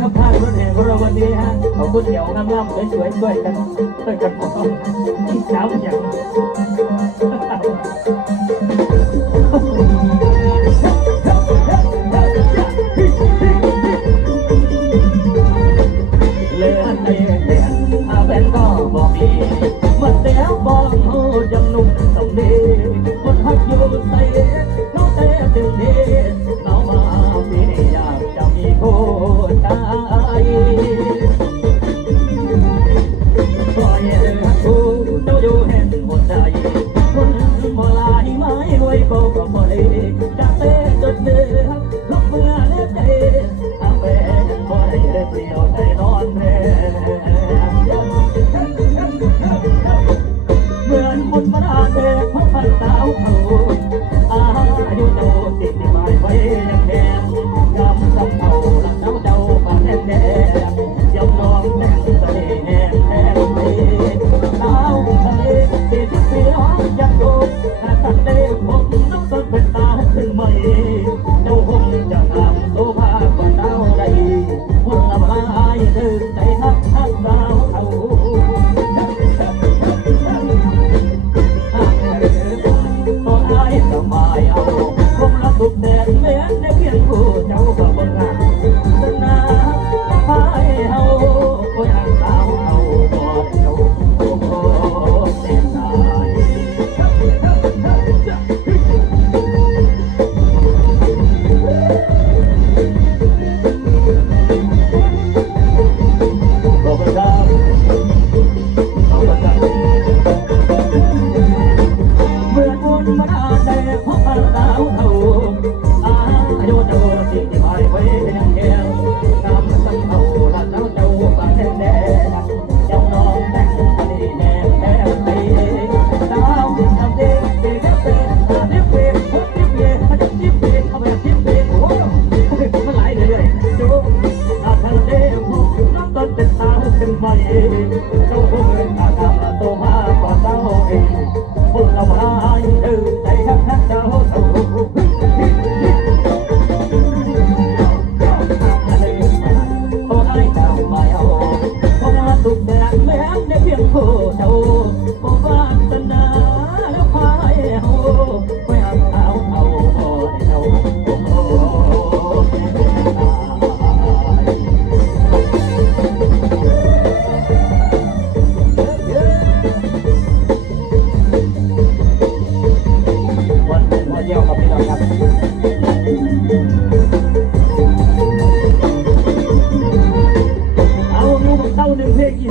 ครับท่านรถแห่ของเราวันนี้ฮะขอบคุณเดี๋ยวงามๆสวยๆด้วยกันด้วยกันสาวอย่าง จะเต้นจนเดิน ถึงใจนักท่านดาวเขาตอนอายสบายเอาคงละสุกแดนเหมือนได้เพียงผู้เจ้า Não vou